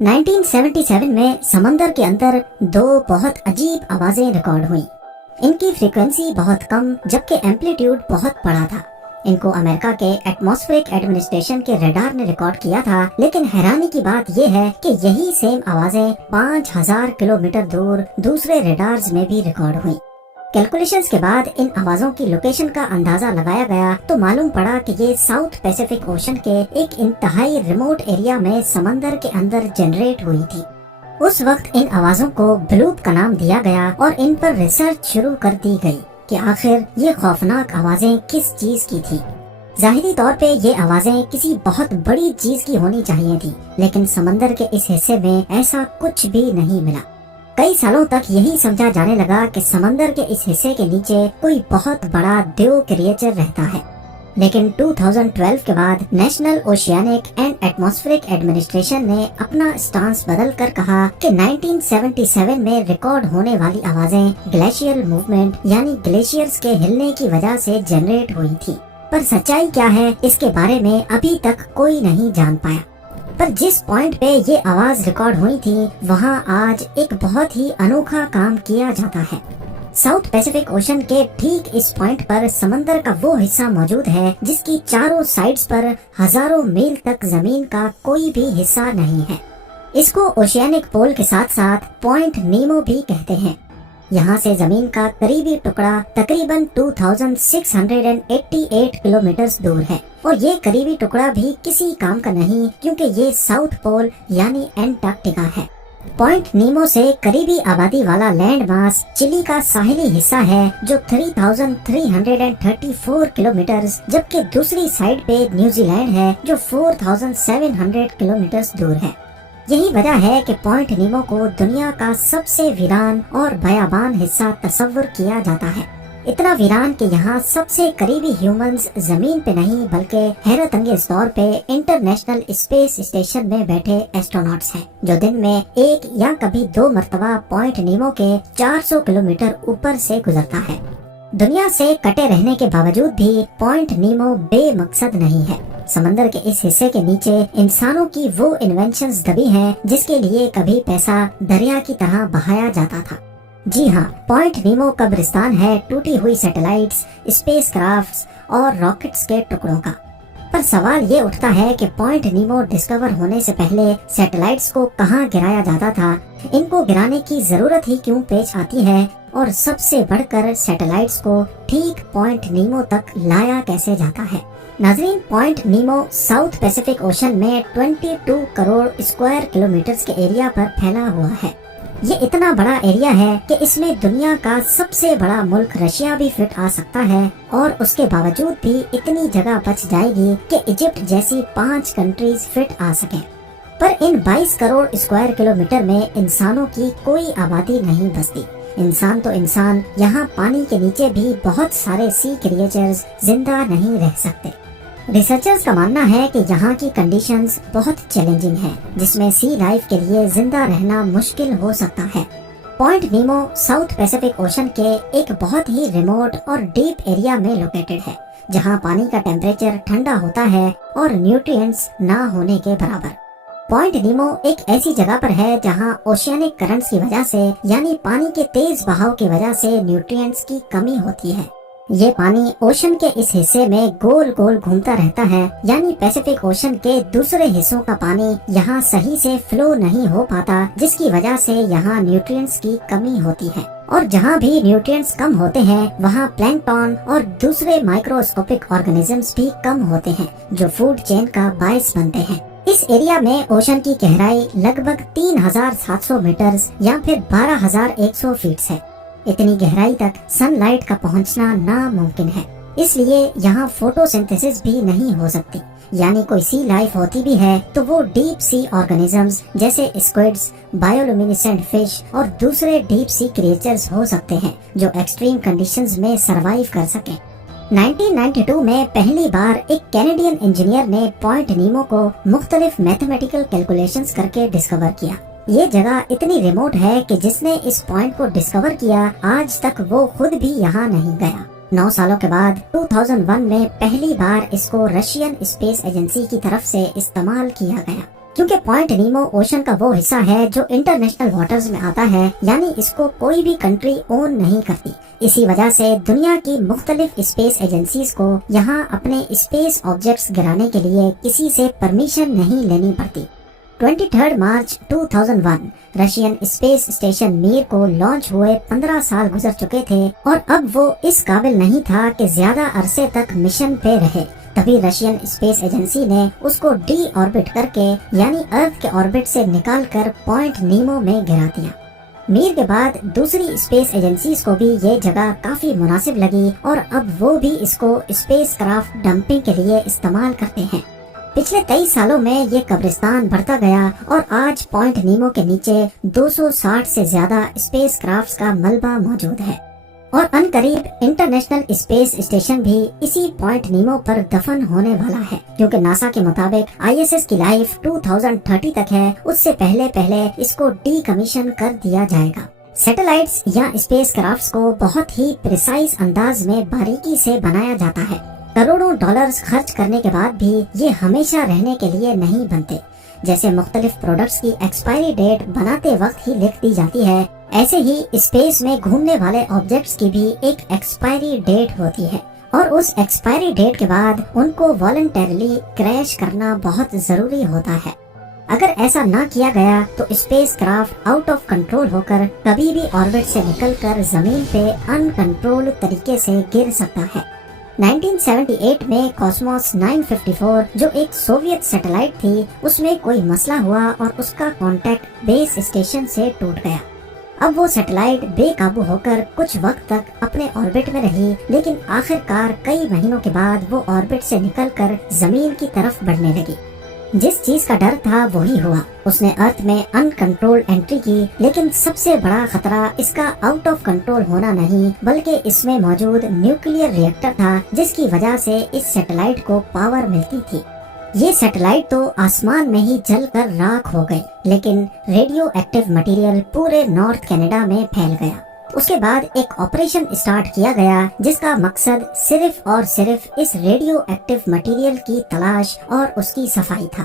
1977 में समंदर के अंदर दो बहुत अजीब आवाजें रिकॉर्ड हुई। इनकी फ्रीक्वेंसी बहुत कम जबकि एम्पलीट्यूड बहुत बड़ा था। इनको अमेरिका के एटमॉस्फेरिक एडमिनिस्ट्रेशन के रडार ने रिकॉर्ड किया था, लेकिन हैरानी की बात यह है कि यही सेम आवाजें 5000 किलोमीटर दूर दूसरे रडार्स में भी रिकॉर्ड हुई। कैलकुलेशंस के बाद इन आवाजों की लोकेशन का अंदाजा लगाया गया तो मालूम पड़ा कि ये साउथ पैसिफिक ओशन के एक इंतहाई रिमोट एरिया में समंदर के अंदर जनरेट हुई थी। उस वक्त इन आवाजों को ब्लूप का नाम दिया गया और इन पर रिसर्च शुरू कर दी गई कि आखिर ये खौफनाक आवाजें किस चीज की थी। जाहिरी तौर पे ये आवाजें किसी बहुत बड़ी चीज की होनी चाहिए थी, लेकिन समंदर के इस हिस्से में ऐसा कुछ भी नहीं मिला। कई सालों तक यही समझा जाने लगा कि समंदर के इस हिस्से के नीचे कोई बहुत बड़ा देव क्रिएचर रहता है, लेकिन 2012 के बाद national oceanic and atmospheric administration ने अपना स्टांस बदल कर कहा कि 1977 में रिकॉर्ड होने वाली आवाजें ग्लेशियल मूवमेंट यानी ग्लेशियर्स के हिलने की वजह से जनरेट हुई थी। पर सच्चाई क्या है इसके बारे में अभी तक कोई नहीं जान पाया। पर जिस पॉइंट पे ये आवाज रिकॉर्ड हुई थी वहाँ आज एक बहुत ही अनोखा काम किया जाता है। साउथ पैसिफिक ओशन के ठीक इस पॉइंट पर समंदर का वो हिस्सा मौजूद है जिसकी चारों साइड्स पर हजारों मील तक जमीन का कोई भी हिस्सा नहीं है। इसको ओशियानिक पोल के साथ साथ पॉइंट नीमो भी कहते हैं। यहाँ से जमीन का करीबी टुकड़ा तकरीबन 2688 किलोमीटर दूर है और ये करीबी टुकड़ा भी किसी काम का नहीं, क्योंकि ये साउथ पोल यानी एंटार्क्टिका है। पॉइंट नीमो से करीबी आबादी वाला लैंड मास चिली का साहिली हिस्सा है जो 3334 किलोमीटर, जबकि दूसरी साइड पे न्यूजीलैंड है जो 4700 किलोमीटर दूर है। यही वजह है कि पॉइंट नीमो को दुनिया का सबसे वीरान और भयाबान हिस्सा तस्वर किया जाता है। इतना वीरान कि यहाँ सबसे करीबी ह्यूमंस जमीन पे नहीं बल्कि हैरत अंगेज तौर पे इंटरनेशनल स्पेस स्टेशन में बैठे एस्ट्रोनॉट्स हैं, जो दिन में एक या कभी 2 मरतबा पॉइंट नीमो के 400 किलोमीटर ऊपर से गुजरता है। दुनिया से कटे रहने के बावजूद भी पॉइंट नीमो बेमकसद नहीं है। समंदर के इस हिस्से के नीचे इंसानों की वो इन्वेंशंस दबी हैं जिसके लिए कभी पैसा दरिया की तरह बहाया जाता था। जी हाँ, पॉइंट नीमो कब्रिस्तान है टूटी हुई सैटेलाइट्स, स्पेस क्राफ्ट्स और रॉकेट्स के टुकड़ों का। पर सवाल ये उठता है कि पॉइंट नीमो डिस्कवर होने से पहले सैटेलाइट्स को कहाँ गिराया जाता था, इनको गिराने की जरूरत ही क्यों पेश आती है, और सबसे बढ़कर सैटेलाइट्स को ठीक पॉइंट नीमो तक लाया कैसे जाता है। नाजरीन, पॉइंट नीमो साउथ पैसिफिक ओशन में 22 करोड़ स्क्वायर किलोमीटर्स के एरिया पर फैला हुआ है। ये इतना बड़ा एरिया है कि इसमें दुनिया का सबसे बड़ा मुल्क रशिया भी फिट आ सकता है, और उसके बावजूद भी इतनी जगह बच जाएगी कि इजिप्ट जैसी 5 कंट्रीज फिट आ सके। पर इन 22 करोड़ स्क्वायर किलोमीटर में इंसानों की कोई आबादी नहीं बसती। इंसान तो इंसान, यहाँ पानी के नीचे भी बहुत सारे सी क्रिएचर्स जिंदा नहीं रह सकते। रिसर्चर्स का मानना है कि यहाँ की कंडीशंस बहुत चैलेंजिंग हैं, जिसमें सी लाइफ के लिए जिंदा रहना मुश्किल हो सकता है। पॉइंट नीमो साउथ पैसिफिक ओशन के एक बहुत ही रिमोट और डीप एरिया में लोकेटेड है, जहाँ पानी का टेम्परेचर ठंडा होता है और न्यूट्रिएंट्स ना होने के बराबर। पॉइंट नीमो एक ऐसी जगह पर है जहाँ ओशियानिक करंट्स की वजह से यानी पानी के तेज बहाव की वजह से न्यूट्रिएंट्स की कमी होती है। ये पानी ओशन के इस हिस्से में गोल गोल घूमता रहता है, यानी पैसिफिक ओशन के दूसरे हिस्सों का पानी यहाँ सही से फ्लो नहीं हो पाता, जिसकी वजह से यहाँ न्यूट्रिएंट्स की कमी होती है। और जहाँ भी न्यूट्रिएंट्स कम होते हैं वहाँ प्लैंकटन और दूसरे माइक्रोस्कोपिक ऑर्गेनिजम्स भी कम होते हैं, जो फूड चेन का बायस बनते हैं। इस एरिया में ओशन की गहराई लगभग 3700 मीटर या फिर 12100 फीट है। इतनी गहराई तक सनलाइट का पहुंचना नामुमकिन है, इसलिए यहाँ फोटोसिंथेसिस भी नहीं हो सकती। यानी कोई सी लाइफ होती भी है तो वो डीप सी ऑर्गेनिजम्स जैसे स्क्विड्स, बायोलुमिनेसेंट फिश और दूसरे डीप सी क्रिएचर्स हो सकते हैं जो एक्सट्रीम कंडीशंस में सरवाइव कर सकें। 1992 में पहली बार एक कैनेडियन इंजीनियर ने पॉइंट नीमो को मुख्तलिफ मैथमेटिकल कैलकुलेशंस करके डिस्कवर किया। ये जगह इतनी रिमोट है कि जिसने इस पॉइंट को डिस्कवर किया आज तक वो खुद भी यहाँ नहीं गया। 9 सालों के बाद 2001 में पहली बार इसको रशियन स्पेस एजेंसी की तरफ से इस्तेमाल किया गया। کیونکہ پوائنٹ نیمو اوشن کا وہ حصہ ہے جو انٹرنیشنل واٹرز میں آتا ہے، یعنی اس کو کوئی بھی کنٹری اون نہیں کرتی۔ اسی وجہ سے دنیا کی مختلف اسپیس ایجنسیز کو یہاں اپنے اسپیس آبجیکٹس گرانے کے لیے کسی سے پرمیشن نہیں لینی پڑتی۔ 23 مارچ 2001 رشین اسپیس اسٹیشن میر کو لانچ ہوئے 15 سال گزر چکے تھے اور اب وہ اس قابل نہیں تھا کہ زیادہ عرصے تک مشن پہ رہے۔ تبھی رشین اسپیس ایجنسی نے اس کو ڈی آربٹ کر کے یعنی ارتھ کے آربٹ سے نکال کر پوائنٹ نیمو میں گرا دیا۔ میر کے بعد دوسری اسپیس ایجنسیز کو بھی یہ جگہ کافی مناسب لگی اور اب وہ بھی اس کو اسپیس کرافٹ ڈمپنگ کے لیے استعمال کرتے ہیں۔ پچھلے 23 سالوں میں یہ قبرستان بڑھتا گیا اور آج پوائنٹ نیمو کے نیچے 260 سے زیادہ اسپیس کرافٹس کا ملبہ موجود ہے اور ان قریب انٹرنیشنل اسپیس اسٹیشن بھی اسی پوائنٹ نیمو پر دفن ہونے والا ہے، کیونکہ ناسا کے مطابق ISS کی لائف 2030 تک ہے۔ اس سے پہلے اس کو ڈی کمیشن کر دیا جائے گا۔ سیٹلائٹس یا اسپیس کرافٹس کو بہت ہی پریسائز انداز میں باریکی سے بنایا جاتا ہے۔ کروڑوں ڈالرز خرچ کرنے کے بعد بھی یہ ہمیشہ رہنے کے لیے نہیں بنتے۔ جیسے مختلف پروڈکٹس کی ایکسپائری ڈیٹ بناتے وقت ہی لکھ دی جاتی ہے، ایسے ہی اسپیس میں گھومنے والے آبجیکٹس کی بھی ایک ایکسپائری ڈیٹ ہوتی ہے اور اس ایکسپائری ڈیٹ کے بعد ان کو والنٹریلی کریش کرنا بہت ضروری ہوتا ہے۔ اگر ایسا نہ کیا گیا تو spacecraft out of control ہو کر کبھی بھی آربٹ سے نکل کر زمین پہ ان کنٹرول طریقے سے گر سکتا ہے۔ 1978 میں کاسموس 954 جو ایک سوویت سیٹلائٹ تھی، اس میں کوئی مسئلہ ہوا اور اس کا کانٹیکٹ بیس اسٹیشن سے ٹوٹ گیا۔ اب وہ سیٹلائٹ بے قابو ہو کر کچھ وقت تک اپنے آربٹ میں رہی، لیکن آخر کار کئی مہینوں کے بعد وہ آربٹ سے نکل کر زمین کی طرف بڑھنے لگی۔ جس چیز کا ڈر تھا وہی ہوا، اس نے ارتھ میں ان کنٹرول انٹری کی، لیکن سب سے بڑا خطرہ اس کا آؤٹ آف کنٹرول ہونا نہیں بلکہ اس میں موجود نیوکلیئر ری ایکٹر تھا، جس کی وجہ سے اس سیٹلائٹ کو پاور ملتی تھی۔ یہ سیٹلائٹ تو آسمان میں ہی جل کر راکھ ہو گئی، لیکن ریڈیو ایکٹیو مٹیریل پورے نارتھ کینیڈا میں پھیل گیا۔ اس کے بعد ایک آپریشن اسٹارٹ کیا گیا جس کا مقصد صرف اور صرف اس ریڈیو ایکٹیو مٹیریل کی تلاش اور اس کی صفائی تھا۔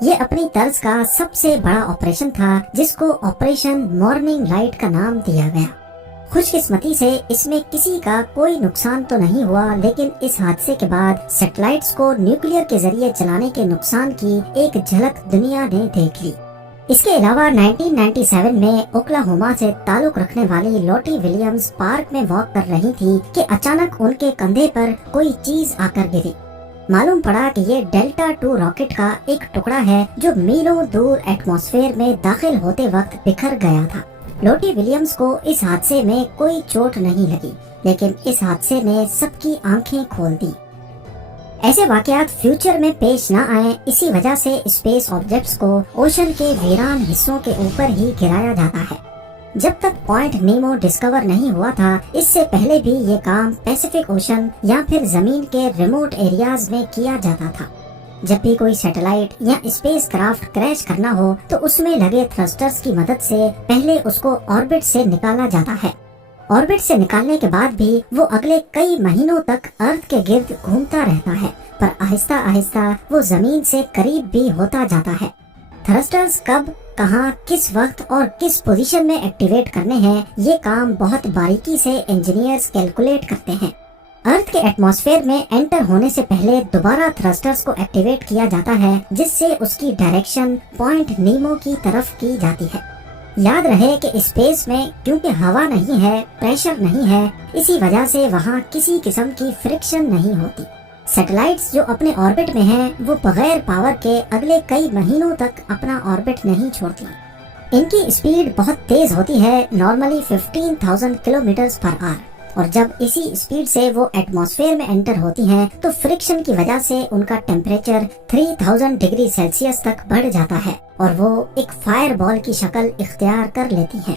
یہ اپنی طرز کا سب سے بڑا آپریشن تھا جس کو آپریشن مارننگ لائٹ کا نام دیا گیا۔ خوش قسمتی سے اس میں کسی کا کوئی نقصان تو نہیں ہوا، لیکن اس حادثے کے بعد سیٹلائٹس کو نیوکلیئر کے ذریعے چلانے کے نقصان کی ایک جھلک دنیا نے دیکھ لی۔ اس کے علاوہ 1997 میں اوکلاہوما سے تعلق رکھنے والی لوٹی ولیمز پارک میں واک کر رہی تھی کہ اچانک ان کے کندھے پر کوئی چیز آ کر گری۔ معلوم پڑا کہ یہ ڈیلٹا 2 راکٹ کا ایک ٹکڑا ہے جو میلوں دور ایٹماسفیئر میں داخل ہوتے وقت بکھر گیا تھا۔ لوٹی ولیمز کو اس حادثے میں کوئی چوٹ نہیں لگی، لیکن اس حادثے نے سب کی آنکھیں کھول دی۔ ایسے واقعات فیوچر میں پیش نہ آئیں، اسی وجہ سے اسپیس آبجیکٹس کو اوشن کے ویران حصوں کے اوپر ہی گرایا جاتا ہے۔ جب تک پوائنٹ نیمو ڈسکور نہیں ہوا تھا، اس سے پہلے بھی یہ کام پیسیفک اوشن یا پھر زمین کے ریموٹ ایریاز میں کیا جاتا تھا۔ جب بھی کوئی سیٹلائٹ یا اسپیس کرافٹ کریش کرنا ہو تو اس میں لگے تھرسٹرز کی مدد سے پہلے اس کو آربٹ سے نکالا جاتا ہے۔ آربٹ سے نکالنے کے بعد بھی وہ اگلے کئی مہینوں تک ارتھ کے گرد گھومتا رہتا ہے، پر آہستہ آہستہ وہ زمین سے قریب بھی ہوتا جاتا ہے۔ تھرسٹرز کب، کہاں، کس وقت اور کس پوزیشن میں ایکٹیویٹ کرنے ہیں، یہ کام بہت باریکی سے انجینئرز کیلکولیٹ کرتے ہیں۔ ارتھ کے ایٹماسفیئر میں انٹر ہونے سے پہلے دوبارہ تھرسٹرز کو ایکٹیویٹ کیا جاتا ہے، جس سے اس کی ڈائریکشن پوائنٹ نیمو کی طرف کی جاتی ہے۔ یاد رہے کہ اسپیس میں کیونکہ ہوا نہیں ہے، پریشر نہیں ہے، اسی وجہ سے وہاں کسی قسم کی فرکشن نہیں ہوتی۔ سیٹلائٹس جو اپنے آربٹ میں ہیں وہ بغیر پاور کے اگلے کئی مہینوں تک اپنا آربٹ نہیں چھوڑتی۔ ان کی اسپیڈ بہت تیز ہوتی ہے، نارملی 15,000 کلومیٹرز پر آور، اور جب اسی اسپیڈ سے وہ ایٹماسفیئر میں انٹر ہوتی ہیں تو فرکشن کی وجہ سے ان کا ٹیمپریچر 3000 ڈگری سیلسیس تک بڑھ جاتا ہے اور وہ ایک فائر بال کی شکل اختیار کر لیتی ہیں۔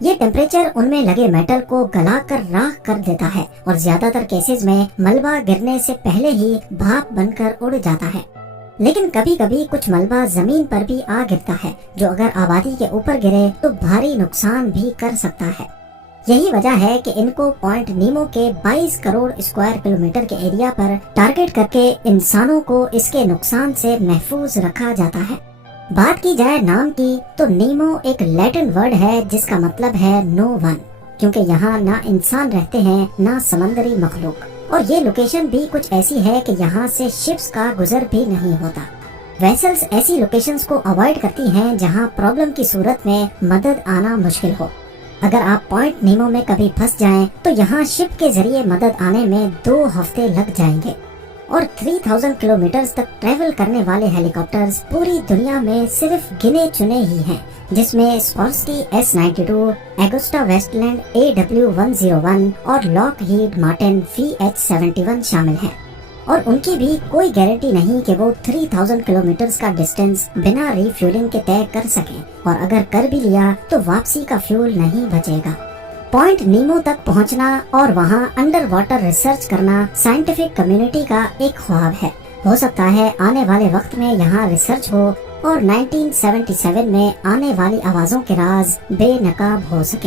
یہ ٹیمپریچر ان میں لگے میٹل کو گلا کر راکھ کر دیتا ہے اور زیادہ تر کیسز میں ملبہ گرنے سے پہلے ہی بھاپ بن کر اڑ جاتا ہے۔ لیکن کبھی کبھی کچھ ملبہ زمین پر بھی آ گرتا ہے، جو اگر آبادی کے اوپر گرے تو بھاری نقصان بھی کر سکتا ہے۔ یہی وجہ ہے کہ ان کو پوائنٹ نیمو کے 22 کروڑ اسکوائر کلومیٹر کے ایریا پر ٹارگٹ کر کے انسانوں کو اس کے نقصان سے محفوظ رکھا جاتا ہے۔ बात की जाए नाम की तो नीमो एक लैटिन वर्ड है जिसका मतलब है नो वन, क्योंकि यहाँ ना इंसान रहते हैं ना समंदरी मखलूक। और ये लोकेशन भी कुछ ऐसी है कि यहाँ से शिप्स का गुजर भी नहीं होता। वेसल्स ऐसी लोकेशंस को अवॉइड करती हैं जहाँ प्रॉब्लम की सूरत में मदद आना मुश्किल हो। अगर आप पॉइंट नीमो में कभी फंस जाएं तो यहाँ शिप के जरिए मदद आने में 2 हफ्ते लग जाएंगे। और 3000 किलोमीटर तक ट्रेवल करने वाले हेलीकॉप्टर्स पूरी दुनिया में सिर्फ गिने चुने ही हैं, जिसमें स्कोर्स्की S-92, एगुस्टा वेस्टलैंड AW101 और लॉकहीड मार्टिन VH-71 शामिल हैं। और उनकी भी कोई गारंटी नहीं कि वो 3000 किलोमीटर का डिस्टेंस बिना रिफ्यूलिंग के तय कर सकें, और अगर कर भी लिया तो वापसी का फ्यूल नहीं बचेगा। पॉइंट नीमो तक पहुंचना और वहां अंडर वाटर रिसर्च करना साइंटिफिक कम्युनिटी का एक ख्वाब है। हो सकता है आने वाले वक्त में यहाँ रिसर्च हो और 1977 में आने वाली आवाजों के राज बेनकाब हो सकें।